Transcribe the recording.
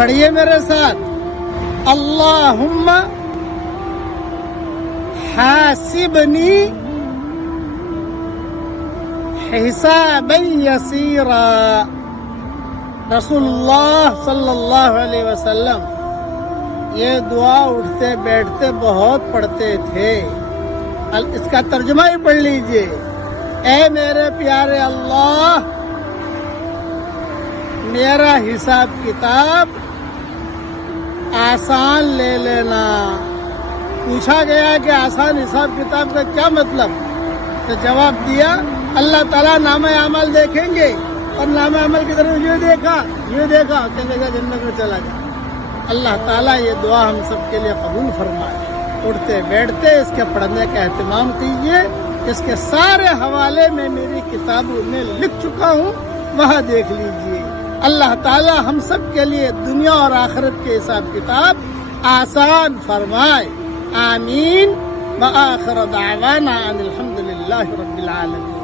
پڑھیے میرے ساتھ، اللہم حاسبنی حسابا یسیرا۔ رسول اللہ صلی اللہ علیہ وسلم یہ دعا اٹھتے بیٹھتے بہت پڑھتے تھے۔ اس کا ترجمہ ہی پڑھ لیجئے، اے میرے پیارے اللہ، میرا حساب کتاب آسان لے لینا۔ پوچھا گیا کہ آسان حساب کتاب کا کیا مطلب؟ تو جواب دیا، اللہ تعالیٰ نامہ عمل دیکھیں گے اور نامہ عمل کی طرف یہ دیکھا چلے گا، جنت میں چلا گیا۔ اللہ تعالیٰ یہ دعا ہم سب کے لیے قبول فرمائے۔ اٹھتے بیٹھتے اس کے پڑھنے کا اہتمام کیجیے۔ اس کے سارے حوالے میں میری کتابوں میں لکھ چکا ہوں، وہاں دیکھ لیجیے۔ اللہ تعالیٰ ہم سب کے لیے دنیا اور آخرت کے حساب کتاب آسان فرمائے، آمین۔ وآخر دعوانا ان الحمد للہ رب العالمین۔